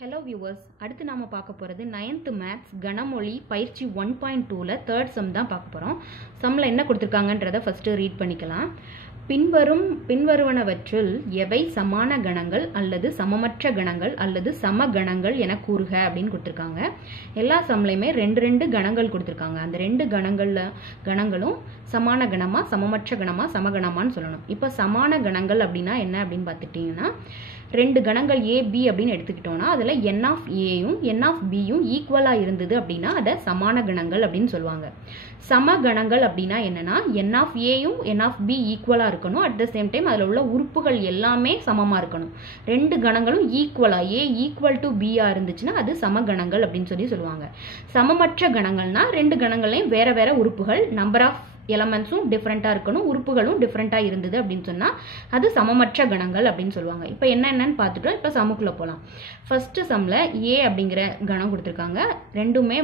Hello viewers, அடுத்து நாம பார்க்க போறது 9th மேத்ஸ் கணமொழி பயிற்சி 1.2ல third sum தான் பார்க்க போறோம். சம்ல என்ன கொடுத்திருக்காங்கன்றதை ஃபர்ஸ்ட் ரீட் பண்ணிக்கலாம். பின்வருவனவற்றுள் எவை சமான கணங்கள் அல்லது சமமற்ற கணங்கள் அல்லது சம கணங்கள் என கூறுக அப்படின்னு கொடுத்திருக்காங்க. எல்லா சம்லையுமே ரெண்டு கணங்கள் கொடுத்திருக்காங்க. அந்த ரெண்டு கணங்களும் சமான கணமா சமமற்ற கணமா சமகணமான்னு சொல்லணும். இப்போ சமான கணங்கள் அப்படின்னா என்ன அப்படின்னு பார்த்துட்டீங்கன்னா ரெண்டு கணங்கள் A B அப்படின்னு எடுத்துக்கிட்டோம்னா அதுல n of Aயும் n of Bயும் ஈக்குவலா இருந்தது அப்படின்னா அதை சமான கணங்கள் அப்படின்னு சொல்லுவாங்க. சம கணங்கள் அப்படின்னா என்னன்னா n of Aயும் n of B ஈக்குவலா இருக்கணும். அட் த சேம் டைம் அதுல உள்ள உறுப்புகள் எல்லாமே சமமா இருக்கணும். ரெண்டு கணங்களும் ஈக்குவலா A ஈக்குவல் டு B இருந்துச்சுன்னா அது சம கணங்கள் அப்படின்னு சொல்லுவாங்க. சமமற்ற கணங்கள்னா ரெண்டு கணங்களையும் வேற உறுப்புகள் நம்பர் ஆஃப் எலமெண்ட்ஸும் டிஃப்ரெண்டா இருக்கணும், உறுப்புகளும் டிஃப்ரெண்டா இருந்தது அப்படின்னு சொன்னா அது சமமற்ற கணங்கள் அப்படின்னு சொல்லுவாங்க. இப்போ என்னன்னு பார்த்துட்டோம். இப்போ சமுக்குள்ள போலாம். ஃபர்ஸ்ட் சம்ல A அப்படிங்கிற கணம் கொடுத்திருக்காங்க. ரெண்டுமே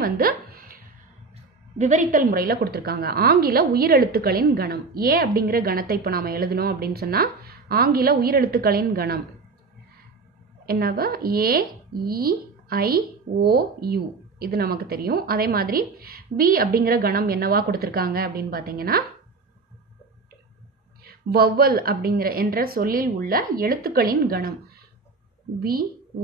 விவரித்தல் முறையில் கொடுத்திருக்காங்க. ஆங்கில உயிரெழுத்துக்களின் கணம் A அப்படிங்கிற கணத்தை இப்போ நாம எழுதணும் அப்படின்னு சொன்னா ஆங்கில உயிரெழுத்துக்களின் கணம் என்னவா AEIOU இது நமக்கு தெரியும். அதே மாதிரி B அப்படிங்கிற கணம் என்னவா கொடுத்திருக்காங்க அப்படின்னு பார்த்தீங்கன்னா வவ்வல் அப்படிங்கிற என்ற சொல்லில் உள்ள எழுத்துக்களின் கணம்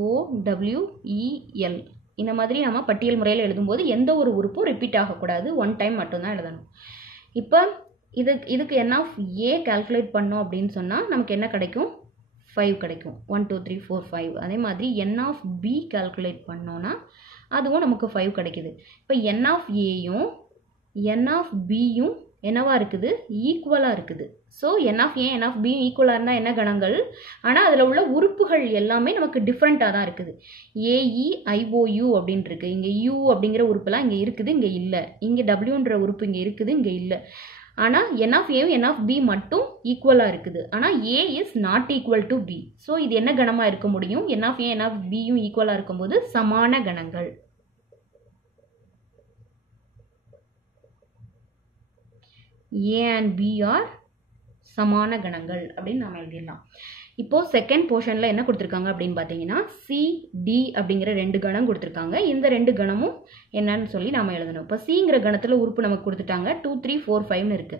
VOWEL. இந்த மாதிரி நம்ம பட்டியல் முறையில் எழுதும்போது எந்த ஒரு உறுப்பும் ரிப்பீட் ஆகக்கூடாது, ஒன் டைம் மட்டும்தான் எழுதணும். இப்போ இதுக்கு n of A கால்குலேட் பண்ணோம் அப்படின்னு சொன்னால் நமக்கு என்ன கிடைக்கும்? 5 கிடைக்கும். 1 2 3 4 5. அதே மாதிரி n of B கால்குலேட் பண்ணோன்னா அதுவும் நமக்கு 5 கிடைக்குது. இப்போ n of Aயும் n of Bயும் என்னவா இருக்குது? ஈக்குவலாக இருக்குது. So n of A n of B ஈக்குவலாக இருந்தால் என்ன கணங்கள்? ஆனால் அதில் உள்ள உறுப்புகள் எல்லாமே நமக்கு டிஃப்ரெண்ட்டாக தான் இருக்குது. AEIOU அப்படின்னு இருக்கு. இங்கே U அப்படிங்கிற உறுப்புலாம் இங்கே இருக்குது, இங்கே இல்லை. இங்கே Wன்ற உறுப்பு இங்கே இருக்குது, இங்கே இல்லை. ஆனால் n of A n of B மட்டும் ஈக்குவலாக இருக்குது. ஆனால் A is not equal to B. So இது என்ன கணமாக இருக்க முடியும்? n of A n of Bயும் ஈக்குவலாக இருக்கும்போது சமான கணங்கள். A and B are சமான கணங்கள் அப்படின்னு நாம எழுதிடலாம். இப்போ செகண்ட் போர்ஷன்ல என்ன கொடுத்திருக்காங்க அப்படின்னு பார்த்தீங்கன்னா CD அப்படிங்கிற ரெண்டு கணம் கொடுத்திருக்காங்க. இந்த ரெண்டு கணமும் என்னன்னு சொல்லி நாம எழுதணும். இப்போ Cங்கிற கணத்துல உறுப்பு நமக்கு கொடுத்துட்டாங்க. 2 3 4 5ன்னு இருக்கு.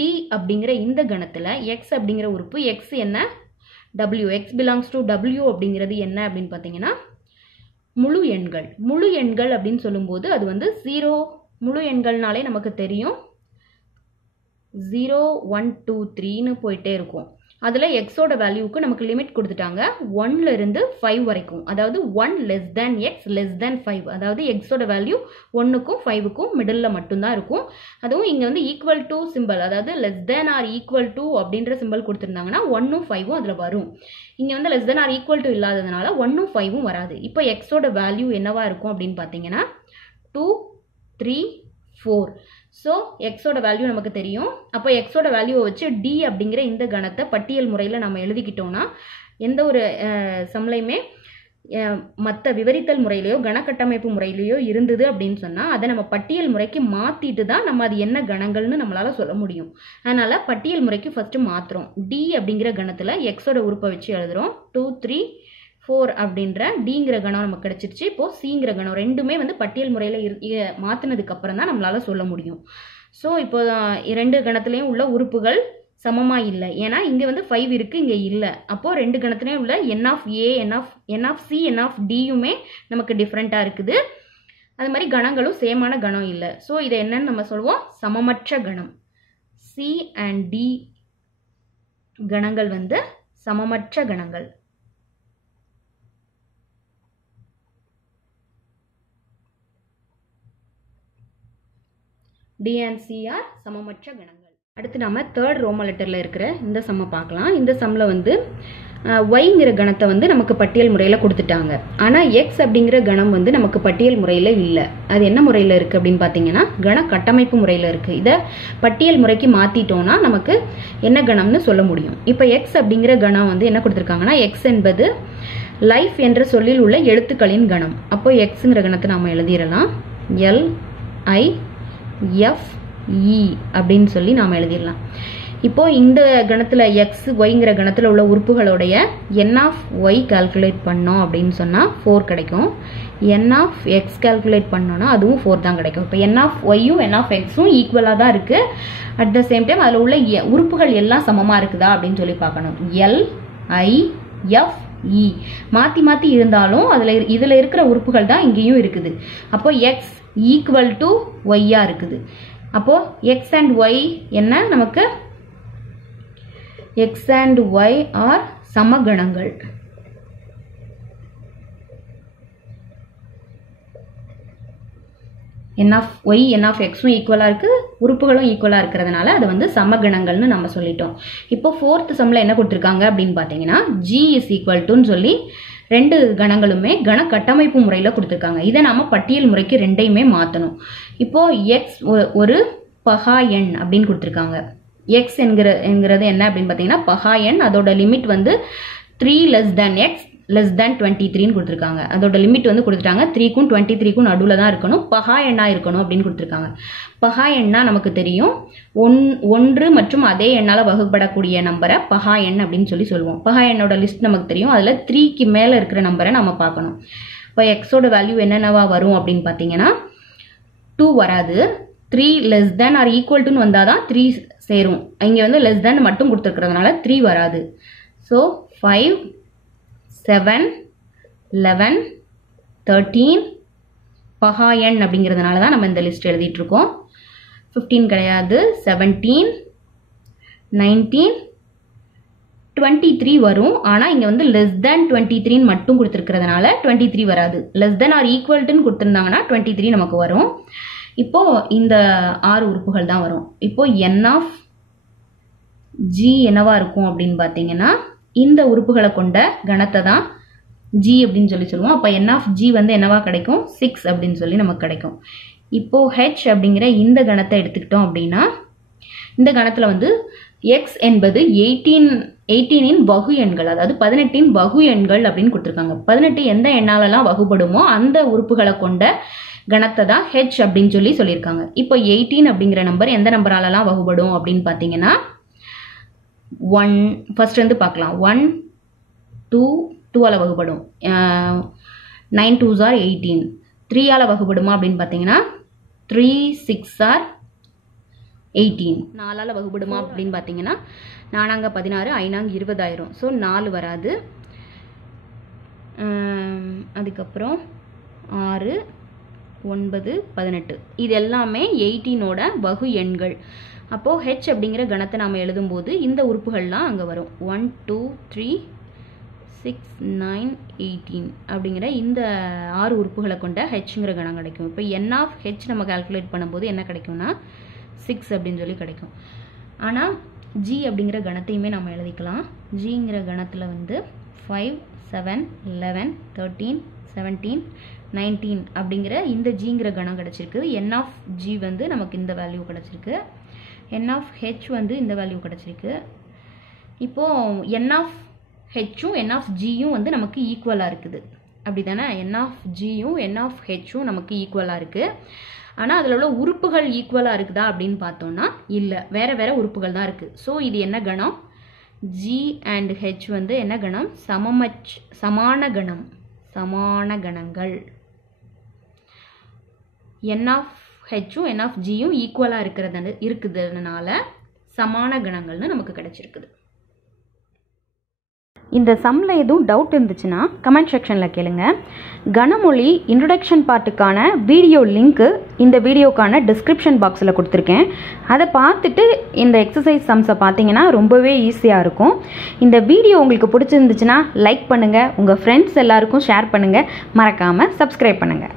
D அப்படிங்கிற இந்த கணத்துல X அப்படிங்கிற உறுப்பு X என்ன? W. X belongs to W அப்படிங்கிறது என்ன அப்படின்னு பார்த்தீங்கன்னா முழு எண்கள். முழு எண்கள் அப்படின்னு சொல்லும்போது அது 0 முழு எண்கள்னாலே நமக்கு தெரியும் 0 1 2 3ன்னு போயிட்டே இருக்கும். அதில் எக்ஸோட வேல்யூவுக்கு நமக்கு லிமிட் கொடுத்துட்டாங்க 1ல இருந்து 5 வரைக்கும். அதாவது 1 less than X less than 5. அதாவது எக்ஸோட வேல்யூ 1க்கும் 5க்கும் மிடில் மட்டும்தான் இருக்கும். அதுவும் இங்கே ஈக்குவல் டு சிம்பிள், அதாவது less than or equal to அப்படின்ற சிம்பிள் கொடுத்துருந்தாங்கன்னா 1ம் 5ம் அதில் வரும். இங்கே less than or equal to இல்லாததுனால 1ம் 5ம் வராது. இப்போ எக்ஸோட வேல்யூ என்னவா இருக்கும் அப்படின்னு பார்த்தீங்கன்னா 2 3 4. ஸோ எக்ஸோட வேல்யூ நமக்கு தெரியும். அப்போ எக்ஸோட வேல்யூவை வச்சு D அப்படிங்கிற இந்த கணத்தை பட்டியல் முறையில் நம்ம எழுதிக்கிட்டோம்னா எந்த ஒரு சம்லையுமே மற்ற விவரித்தல் முறையிலையோ கணக்கட்டமைப்பு முறையிலையோ இருந்தது அப்படின்னு சொன்னால் அதை நம்ம பட்டியல் முறைக்கு மாற்றிட்டு தான் நம்ம அது என்ன கணங்கள்னு நம்மளால் சொல்ல முடியும். அதனால் பட்டியல் முறைக்கு ஃபஸ்ட்டு மாற்றுறோம். D அப்படிங்கிற கணத்தில் எக்ஸோட உறுப்பை வச்சு எழுதுகிறோம். 2 3 4 அப்படின்ற Dங்கிற கணம் நமக்கு கிடைச்சிருச்சு. இப்போ Cங்கிற கணம் ரெண்டுமே பட்டியல் முறையில் மாற்றினதுக்கு அப்புறம் தான் நம்மளால சொல்ல முடியும். ஸோ இப்போ ரெண்டு கணத்துலையும் உள்ள உறுப்புகள் சமமாக இல்லை. ஏன்னா இங்கே 5 இருக்கு, இங்கே இல்லை. அப்போ ரெண்டு கணத்துலையும் உள்ள n of A n of C n of Dயுமே நமக்கு டிஃப்ரெண்ட்டாக இருக்குது. அது மாதிரி கணங்களும் சேமான கணம் இல்லை. ஸோ இதை என்னன்னு நம்ம சொல்லுவோம்? சமமற்ற கணம். C and D கணங்கள் சமமற்ற கணங்கள். D and C are சமமற்ற கணங்கள். அடுத்து நாம தேர்ட் ரோமன் லெட்டர்ல இருக்கிற இந்த சம்மை பார்க்கலாம். இந்த சம்ல Yங்கிற கணத்தை நமக்கு பட்டியல் முறையில் கொடுத்துட்டாங்க. ஆனால் X அப்படிங்கிற கணம் நமக்கு பட்டியல் முறையில் இல்லை. அது என்ன முறையில் இருக்குது அப்படின்னு பார்த்தீங்கன்னா கண கட்டமைப்பு முறையில் இருக்குது. இதை பட்டியல் முறைக்கு மாற்றிட்டோன்னா நமக்கு என்ன கணம்னு சொல்ல முடியும். இப்போ X அப்படிங்கிற கணம் என்ன கொடுத்துருக்காங்கன்னா X என்பது லைஃப் என்ற சொல்லில் உள்ள எழுத்துக்களின் கணம். அப்போ Xங்கிற கணத்தை நாம் எழுதிடலாம். LIFE அப்படின்னு சொல்லி நாம் எழுதிடலாம். இப்போது இந்த கணத்தில் எக்ஸ் ஒய்ங்கிற கணத்தில் உள்ள உறுப்புகளுடைய என் ஆஃப் ஒய் கால்குலேட் பண்ணோம் அப்படின்னு சொன்னால் 4 கிடைக்கும். என் ஆஃப் எக்ஸ் கால்குலேட் பண்ணோன்னா அதுவும் 4 தான் கிடைக்கும். இப்போ என் ஆஃப் ஒய்யும் என் ஆஃப் எக்ஸும் ஈக்குவலாக தான் இருக்குது. அட் த சேம் டைம் அதில் உள்ள உறுப்புகள் எல்லாம் சமமாக இருக்குதா அப்படின்னு சொல்லி பார்க்கணும். எல் ஐ எஃப் இ மாற்றி மாற்றி இருந்தாலும் இதில் இருக்கிற உறுப்புகள் தான் இங்கேயும் இருக்குது. அப்போ எக்ஸ் ஈக்குவல் டு ஒய்யாக இருக்குது. அப்போது எக்ஸ் அண்ட் ஒய் என்ன நமக்கு x and y are சமகணங்கள். n of y n of x ஈக்குவலா இருக்கு, உறுப்புகளும் ஈக்குவலா இருக்கிறதுனால அது வந்து சமகணங்கள்னு நம்ம சொல்லிட்டோம். இப்போ 4th சம்ல என்ன கொடுத்திருக்காங்க அப்படின்னு பார்த்தீங்கன்னா g is equal to ன்னு சொல்லி ரெண்டு கணங்களுமே கண கட்டமைப்பு முறையில் கொடுத்துருக்காங்க. இதை நம்ம பட்டியல் முறைக்கு ரெண்டையுமே மாற்றணும். இப்போ x ஒரு பகா எண் அப்படின்னு கொடுத்துருக்காங்க. x என்கிறது என்ன அப்படின்னு பார்த்தீங்கன்னா பகா எண். அதோட லிமிட் வந்து 3 less than x less than 23 கொடுத்துருக்காங்க. அதோட லிமிட் வந்து கொடுத்துட்டாங்க. 3க்கும் 23க்கும் நடுவில் தான் இருக்கணும், பகா எண்ணா இருக்கணும் அப்படின்னு கொடுத்துருக்காங்க. பகா எண்ணா நமக்கு தெரியும், ஒன்று மற்றும் அதே எண்ணால் வகுப்படக்கூடிய நம்பரை பகா எண் அப்படின்னு சொல்லி சொல்லுவோம். பகா எண்ணோட லிஸ்ட் நமக்கு தெரியும். அதில் 3க்கு மேலே இருக்கிற நம்பரை நம்ம பார்க்கணும். இப்போ எக்ஸோட வேல்யூ என்னென்னவா வரும் அப்படின்னு பார்த்தீங்கன்னா 2 வராது. 3 less than or equal to வந்தால் தான் 3 சேரும். இங்கே வந்து less than மட்டும் கொடுத்துருக்கிறதுனால 3 வராது. ஸோ 5 7 11 13 பகா எண் அப்படிங்கிறதுனால தான் நம்ம இந்த லிஸ்ட் எழுதிட்டு இருக்கோம். 15 கிடையாது, 17 19 23 வரும். ஆனால் இங்கே வந்து less than 23 மட்டும் கொடுத்துருக்கிறதுனால 23 வராது. less than or equal to கொடுத்துருந்தாங்கன்னா 23 நமக்கு வரும். இப்போ இந்த 6 உறுப்புகள் தான் வரும். இப்போ n of g என்னவா இருக்கும் அப்படின்னு பார்த்தீங்கன்னா இந்த உறுப்புகளை கொண்ட கணத்தை தான் g அப்படின்னு சொல்லி சொல்லுவோம். அப்போ n of g வந்து என்னவா கிடைக்கும் 6 அப்படின்னு சொல்லி நமக்கு கிடைக்கும். இப்போ h அப்படிங்கிற இந்த கணத்தை எடுத்துக்கிட்டோம் அப்படின்னா இந்த கணத்தில் வந்து x என்பது 18இன் வகு எண்கள், அதாவது 18இன் வகு எண்கள் அப்படின்னு கொடுத்துருக்காங்க. 18 எந்த எண்ணாலெல்லாம் வகுப்படுமோ அந்த உறுப்புகளை கொண்ட கணத்தை தான் h அப்படின்னு சொல்லி சொல்லியிருக்காங்க. இப்போ 18 அப்படிங்கிற நம்பர் எந்த நம்பராலலாம் வகுப்படும் அப்படின்னு பார்த்தீங்கன்னா 1 ஃபர்ஸ்ட் வந்து பார்க்கலாம். 1 2 2ஆல் வகுப்படும். 9 2s are 18. 3ஆல் வகுப்படுமா அப்படின்னு பார்த்தீங்கன்னா 3 6 are 18. 4ஆல் வகுப்படுமா அப்படின்னு பார்த்தீங்கன்னா 4 16 5 20 ஆயிரும். ஸோ 4 வராது. அதுக்கப்புறம் 6 9 18 இது எல்லாமே 18ஓட வகு எண்கள். அப்போது h அப்படிங்கிற கணத்தை நாம் எழுதும்போது இந்த உறுப்புகள்லாம் அங்கே வரும். 1 2 3 6 9 18 அப்படிங்கிற இந்த 6 உறுப்புகளை கொண்ட ஹெச்ங்கிற கணம் கிடைக்கும். இப்போ n of h நம்ம கால்குலேட் பண்ணும்போது என்ன கிடைக்கும்னா 6 அப்படின்னு சொல்லி கிடைக்கும். ஆனால் g அப்படிங்கிற கணத்தையுமே நம்ம எழுதிக்கலாம். ஜிங்கிற கணத்தில் வந்து 5 7 11 13 17 19 அப்படிங்கிற இந்த ஜிங்கிற கணம் கிடச்சிருக்கு. n of g வந்து நமக்கு இந்த வேல்யூ கிடச்சிருக்கு. n of h வந்து இந்த வேல்யூ கிடச்சிருக்கு. இப்போது n of ஹெச்சும் n of ஜியும் வந்து நமக்கு ஈக்குவலாக இருக்குது, அப்படி தானே? n of ஜியும் n of ஹெச்சும் நமக்கு ஈக்குவலாக இருக்குது. ஆனால் அதில் உள்ள உறுப்புகள் ஈக்குவலாக இருக்குதா அப்படின்னு பார்த்தோம்னா இல்லை, வேறு வேறு உறுப்புகள் தான் இருக்குது. ஸோ இது என்ன கணம்? ஜி அண்ட் ஹெச் வந்து என்ன கணம்? சமான கணம், சமான கணங்கள். n of ஹெச்சும் n of ஜியும் ஈக்குவலாக இருக்குதுனால சமான கணங்கள்னு நமக்கு கிடைச்சிருக்குது. இந்த சம்மில் எதுவும் டவுட் இருந்துச்சுன்னா கமெண்ட் செக்ஷனில் கேளுங்க. கணமொழி இன்ட்ரொடக்ஷன் பார்ட்டுக்கான வீடியோ லிங்க்கு இந்த வீடியோக்கான டிஸ்கிரிப்ஷன் பாக்ஸில் கொடுத்துருக்கேன். அதை பார்த்துட்டு இந்த எக்ஸசைஸ் சம்ஸை பார்த்தீங்கன்னா ரொம்பவே ஈஸியாக இருக்கும். இந்த வீடியோ உங்களுக்கு பிடிச்சிருந்துச்சுன்னா லைக் பண்ணுங்கள், உங்கள் ஃப்ரெண்ட்ஸ் எல்லாருக்கும் ஷேர் பண்ணுங்கள், மறக்காமல் சப்ஸ்கிரைப் பண்ணுங்கள்.